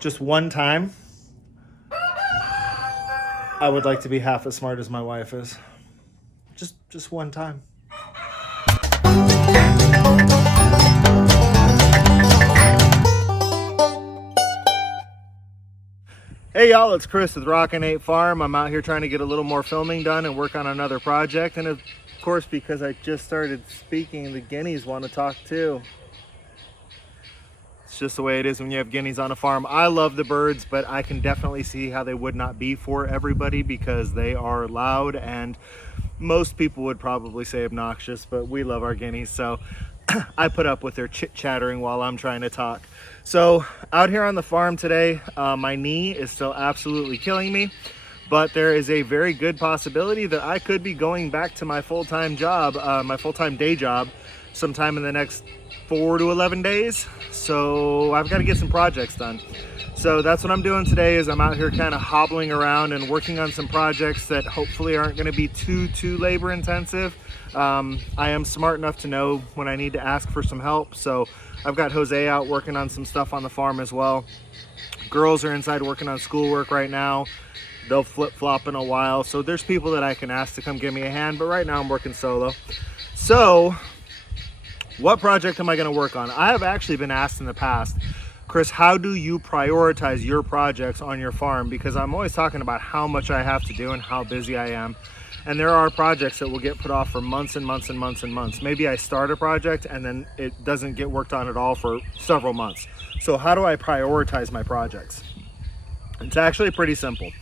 just one time, I would like to be half as smart as my wife is. Just one time. Hey y'all, it's Chris with Rockin Farm. I'm out here trying to get a little more filming done and work on another project. And of course, because I just started speaking, the guineas want to talk too. It's just the way it is when you have guineas on a farm. I love the birds, but I can definitely see how they would not be for everybody because they are loud, and most people would probably say obnoxious, but we love our guineas. So I put up with their chit-chattering while I'm trying to talk. So out here on the farm today, my knee is still absolutely killing me, but there is a very good possibility that I could be going back to my full-time job, my full-time day job, sometime in the next 4 to 11 days. So I've got to get some projects done. So that's what I'm doing today, is I'm out here kind of hobbling around and working on some projects that hopefully aren't going to be too labor intensive. I am smart enough to know when I need to ask for some help. So I've got Jose out working on some stuff on the farm as well. Girls are inside working on schoolwork right now. They'll flip-flop in a while. So there's people that I can ask to come give me a hand, but right now I'm working solo. So what project am I going to work on? I have actually been asked in the past, Chris, how do you prioritize your projects on your farm? Because I'm always talking about how much I have to do and how busy I am. And there are projects that will get put off for months and months and months and months. Maybe I start a project and then it doesn't get worked on at all for several months. So how do I prioritize my projects? It's actually pretty simple.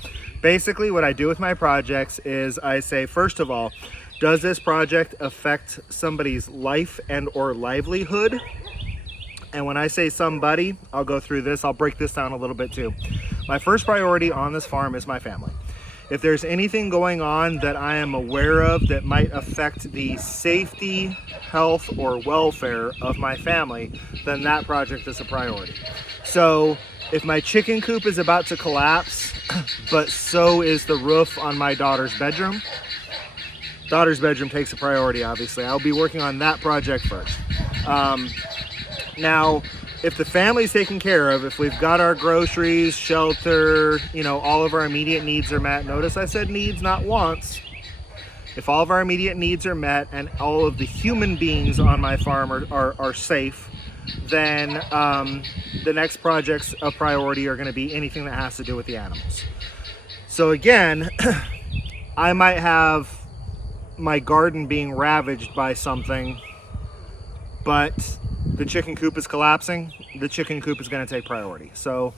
Basically, what I do with my projects is I say, first of all, does this project affect somebody's life and or livelihood? And when I say somebody, I'll go through this. I'll break this down a little bit too. My first priority on this farm is my family. If there's anything going on that I am aware of that might affect the safety, health, or welfare of my family, then that project is a priority. So if my chicken coop is about to collapse, but so is the roof on my daughter's bedroom, daughter's bedroom takes a priority, obviously. I'll be working on that project first. Now, if the family's taken care of, if we've got our groceries, shelter, all of our immediate needs are met. Notice I said needs, not wants. If all of our immediate needs are met and all of the human beings on my farm are safe, then the next projects of priority are going to be anything that has to do with the animals. So again, I might have my garden being ravaged by something, but the chicken coop is collapsing. The chicken coop is going to take priority. So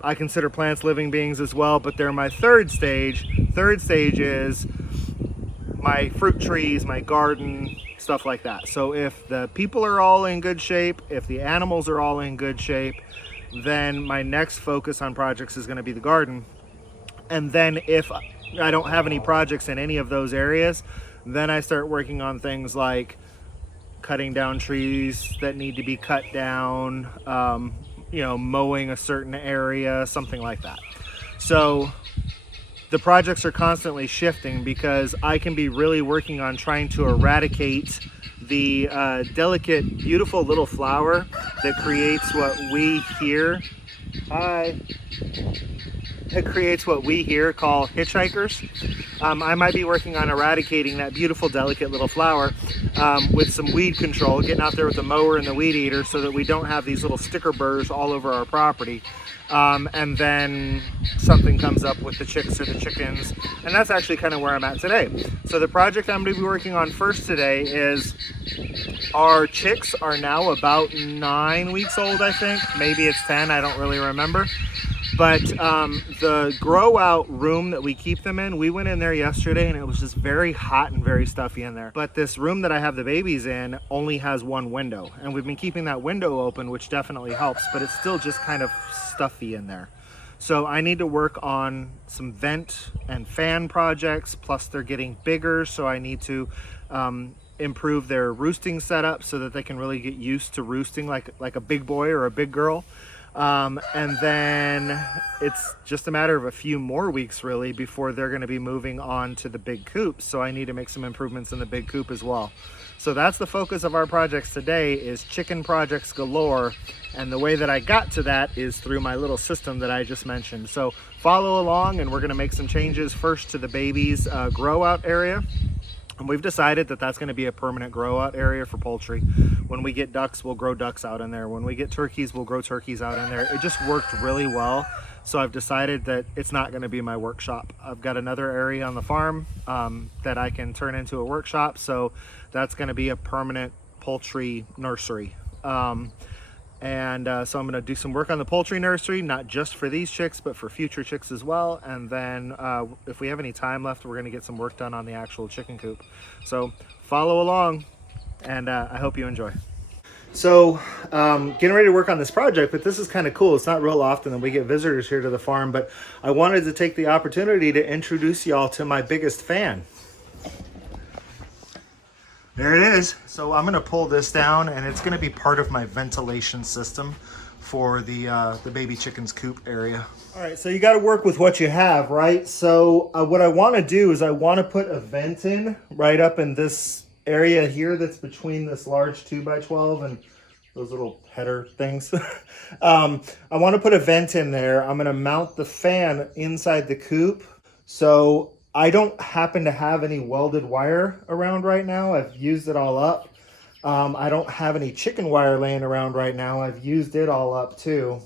I consider plants living beings as well, but they're my third stage. Third stage is my fruit trees, my garden, stuff like that. So if the people are all in good shape, if the animals are all in good shape, then my next focus on projects is going to be the garden. And then if I don't have any projects in any of those areas, then I start working on things like cutting down trees that need to be cut down, mowing a certain area, something like that. So the projects are constantly shifting because I can be really working on trying to eradicate the delicate, beautiful little flower that creates what we here, it creates what we here call hitchhikers. I might be working on eradicating that beautiful, delicate little flower with some weed control, getting out there with the mower and the weed eater so that we don't have these little sticker burrs all over our property. And then something comes up with the chicks or the chickens, and that's actually kind of where I'm at today. So the project I'm going to be working on first today is our chicks are now about 9 weeks old, I think. Maybe it's 10, I don't really remember. But the grow out room that we keep them in, we went in there yesterday and it was just very hot and very stuffy in there. But this room that I have the babies in only has one window, and we've been keeping that window open, which definitely helps, but it's still just kind of stuffy in there. So I need to work on some vent and fan projects, plus they're getting bigger, so I need to improve their roosting setup so that they can really get used to roosting like a big boy or a big girl. And then it's just a matter of a few more weeks really before they're going to be moving on to the big coop. So I need to make some improvements in the big coop as well. So that's the focus of our projects today, is chicken projects galore. And the way that I got to that is through my little system that I just mentioned. So follow along, and we're gonna make some changes first to the babies grow out area. And we've decided that that's going to be a permanent grow out area for poultry. When we get ducks, we'll grow ducks out in there. When we get turkeys, we'll grow turkeys out in there. It just worked really well. So I've decided that it's not going to be my workshop. I've got another area on the farm that I can turn into a workshop. So that's going to be a permanent poultry nursery. So I'm going to do some work on the poultry nursery, not just for these chicks, but for future chicks as well. And then if we have any time left, we're going to get some work done on the actual chicken coop. So follow along, and I hope you enjoy. So getting ready to work on this project, but this is kind of cool. It's not real often that we get visitors here to the farm, but I wanted to take the opportunity to introduce y'all to my biggest fan. There it is. So I'm gonna pull this down, and it's gonna be part of my ventilation system for the baby chicken's coop area. All right, so you gotta work with what you have, right? So what I wanna do is I wanna put a vent in right up in this area here that's between this large 2x12 and those little header things. I wanna put a vent in there. I'm gonna mount the fan inside the coop. So I don't happen to have any welded wire around right now. I've used it all up. I don't have any chicken wire laying around right now. I've used it all up too.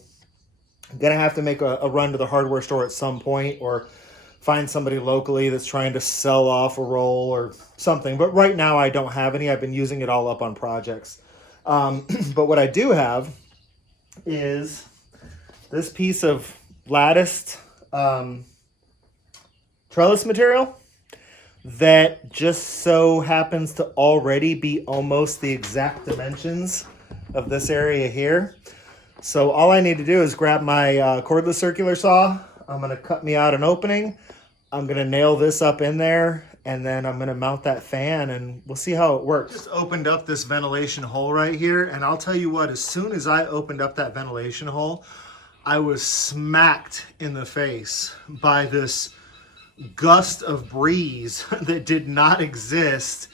I'm gonna have to make a run to the hardware store at some point, or find somebody locally that's trying to sell off a roll or something. But right now I don't have any. I've been using it all up on projects. But what I do have is this piece of latticed trellis material that just so happens to already be almost the exact dimensions of this area here. So all I need to do is grab my cordless circular saw. I'm going to cut me out an opening. I'm going to nail this up in there, and then I'm going to mount that fan, and we'll see how it works. Just opened up this ventilation hole right here, and I'll tell you what, as soon as I opened up that ventilation hole, I was smacked in the face by this gust of breeze that did not exist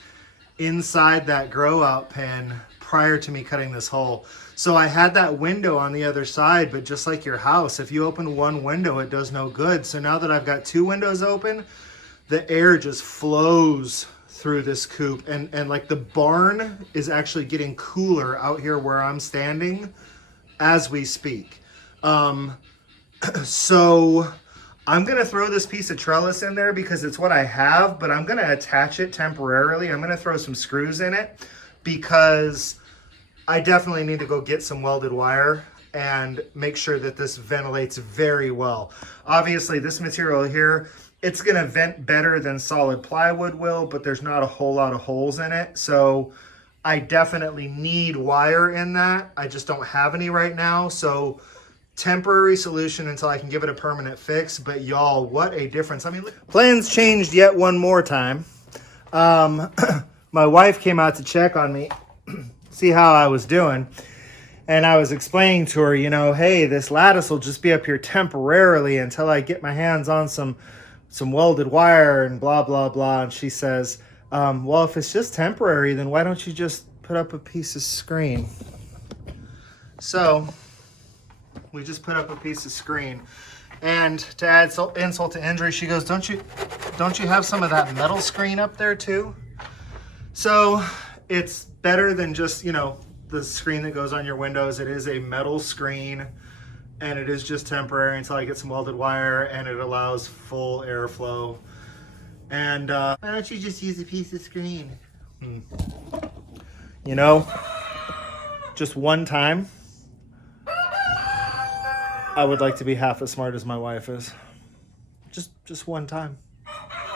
inside that grow out pen prior to me cutting this hole. So I had that window on the other side, but just like your house, if you open one window, it does no good. So now that I've got two windows open, the air just flows through this coop, and like the barn is actually getting cooler out here where I'm standing as we speak. So I'm going to throw this piece of trellis in there because it's what I have, but I'm going to attach it temporarily. I'm going to throw some screws in it because I definitely need to go get some welded wire and make sure that this ventilates very well. Obviously, this material here, it's going to vent better than solid plywood will, but there's not a whole lot of holes in it. So I definitely need wire in that. I just don't have any right now. So temporary solution until I can give it a permanent fix. But y'all, what a difference. I mean, plans changed yet one more time. My wife came out to check on me, see how I was doing. And I was explaining to her, you know, hey, this lattice will just be up here temporarily until I get my hands on some welded wire and blah, blah, blah. And she says, well, if it's just temporary, then why don't you just put up a piece of screen? So we just put up a piece of screen. And to add insult to injury, she goes, don't you have some of that metal screen up there too? So it's better than just, you know, the screen that goes on your windows. It is a metal screen, and it is just temporary until I get some welded wire, and it allows full airflow. And why don't you just use a piece of screen? You know, just one time, I would like to be half as smart as my wife is. Just one time.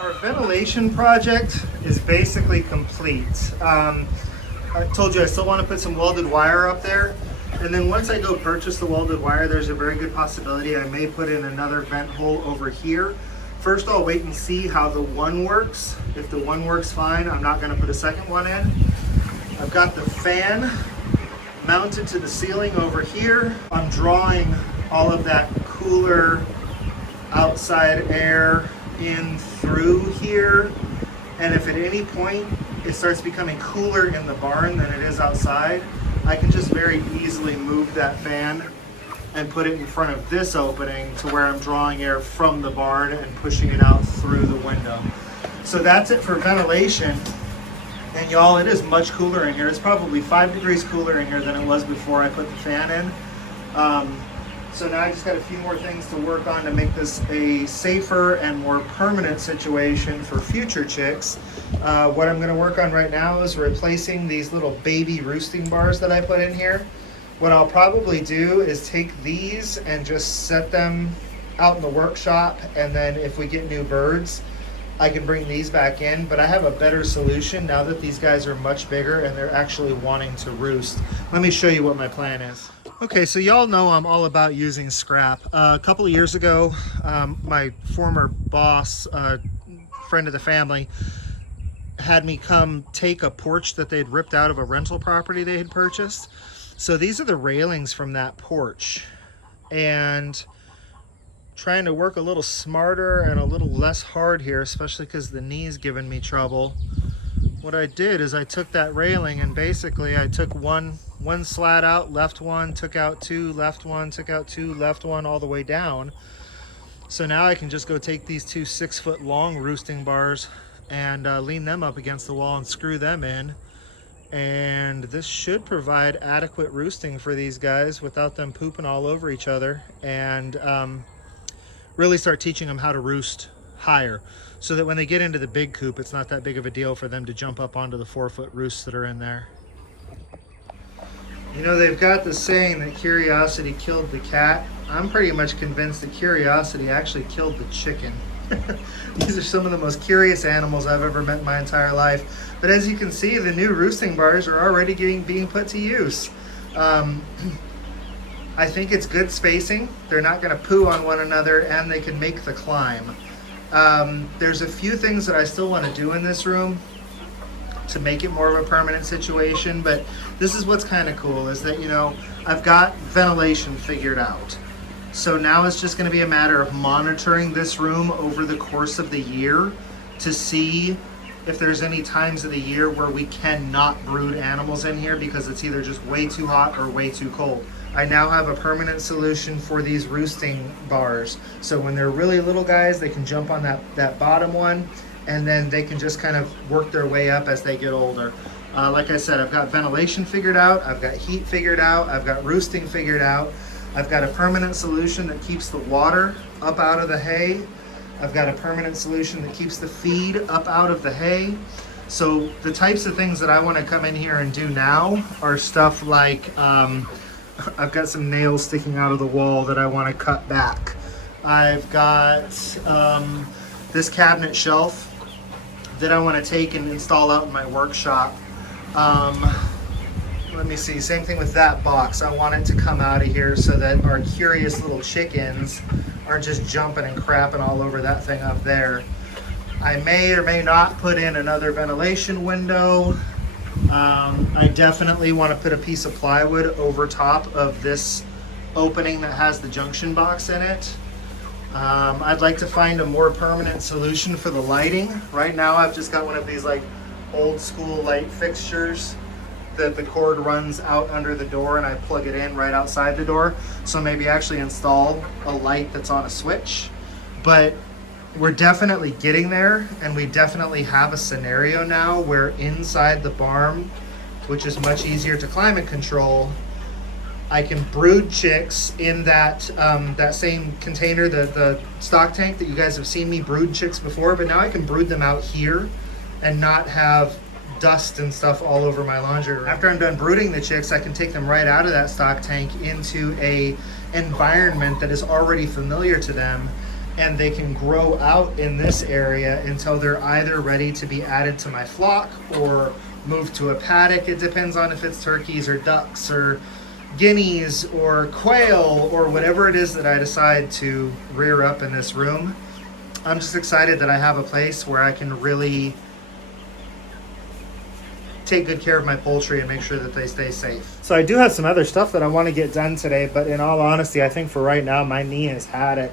Our ventilation project is basically complete. I told you I still want to put some welded wire up there. And then once I go purchase the welded wire, there's a very good possibility I may put in another vent hole over here. First, I'll wait and see how the one works. If the one works fine, I'm not going to put a second one in. I've got the fan mounted to the ceiling over here. I'm drawing all of that cooler outside air in through here. And if at any point it starts becoming cooler in the barn than it is outside, I can just very easily move that fan and put it in front of this opening to where I'm drawing air from the barn and pushing it out through the window. So that's it for ventilation. And y'all, it is much cooler in here. It's probably 5 degrees cooler in here than it was before I put the fan in. So now I just got a few more things to work on to make this a safer and more permanent situation for future chicks. What I'm going to work on right now is replacing these little baby roosting bars that I put in here. What I'll probably do is take these and just set them out in the workshop, and then if we get new birds, I can bring these back in. But I have a better solution now that these guys are much bigger and they're actually wanting to roost. Let me show you what my plan is. Okay, so y'all know I'm all about using scrap. A couple of years ago, my former boss, friend of the family, had me come take a porch that they'd ripped out of a rental property they had purchased. So these are the railings from that porch, and trying to work a little smarter and a little less hard here, especially because the knee's giving me trouble. What I did is I took that railing and basically I took one slat out, left one, took out two, left one, took out two, left one, all the way down. So now I can just go take these two 6-foot long roosting bars and lean them up against the wall and screw them in. And this should provide adequate roosting for these guys without them pooping all over each other, and really start teaching them how to roost higher, so that when they get into the big coop, it's not that big of a deal for them to jump up onto the 4-foot roosts that are in there. You know, they've got the saying that curiosity killed the cat. I'm pretty much convinced that curiosity actually killed the chicken. These are some of the most curious animals I've ever met in my entire life. But as you can see, the new roosting bars are already being put to use. I think it's good spacing. They're not going to poo on one another, and they can make the climb. There's a few things that I still want to do in this room to make it more of a permanent situation, but this is what's kind of cool, is that, you know, I've got ventilation figured out. So now it's just going to be a matter of monitoring this room over the course of the year to see if there's any times of the year where we cannot brood animals in here because it's either just way too hot or way too cold. I now have a permanent solution for these roosting bars. So when they're really little guys, they can jump on that bottom one, and then they can just kind of work their way up as they get older. Like I said, I've got ventilation figured out, I've got heat figured out, I've got roosting figured out. I've got a permanent solution that keeps the water up out of the hay. I've got a permanent solution that keeps the feed up out of the hay. So the types of things that I want to come in here and do now are stuff like, I've got some nails sticking out of the wall that I want to cut back. I've got this cabinet shelf that I want to take and install out in my workshop. Let me see, same thing with that box. I want it to come out of here so that our curious little chickens aren't just jumping and crapping all over that thing up there. I may or may not put in another ventilation window. I definitely want to put a piece of plywood over top of this opening that has the junction box in it. I'd like to find a more permanent solution for the lighting. Right now I've just got one of these like old school light fixtures that the cord runs out under the door and I plug it in right outside the door. So maybe actually install a light that's on a switch. But we're definitely getting there, and we definitely have a scenario now where inside the barn, which is much easier to climate control, I can brood chicks in that that same container, the stock tank that you guys have seen me brood chicks before, but now I can brood them out here and not have dust and stuff all over my laundry room. After I'm done brooding the chicks, I can take them right out of that stock tank into a environment that is already familiar to them, and they can grow out in this area until they're either ready to be added to my flock or moved to a paddock. It depends on if it's turkeys or ducks or guineas or quail or whatever it is that I decide to rear up in this room. I'm just excited that I have a place where I can really take good care of my poultry and make sure that they stay safe. So I do have some other stuff that I want to get done today, but in all honesty, I think for right now, my knee has had it.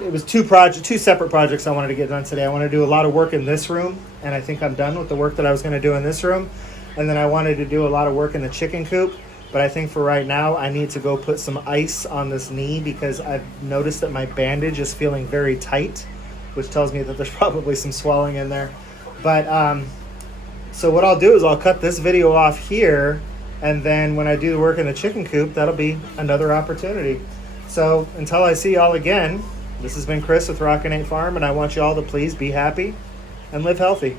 it was two separate projects I wanted to get done today. I want to do a lot of work in this room, and I think I'm done with the work that I was going to do in this room. And then I wanted to do a lot of work in the chicken coop, but I think for right now I need to go put some ice on this knee because I've noticed that my bandage is feeling very tight, which tells me that there's probably some swelling in there. But so what I'll do is I'll cut this video off here, and then when I do the work in the chicken coop, that'll be another opportunity. So until I see y'all again, this has been Chris with Rockin Farm, and I want you all to please be happy and live healthy.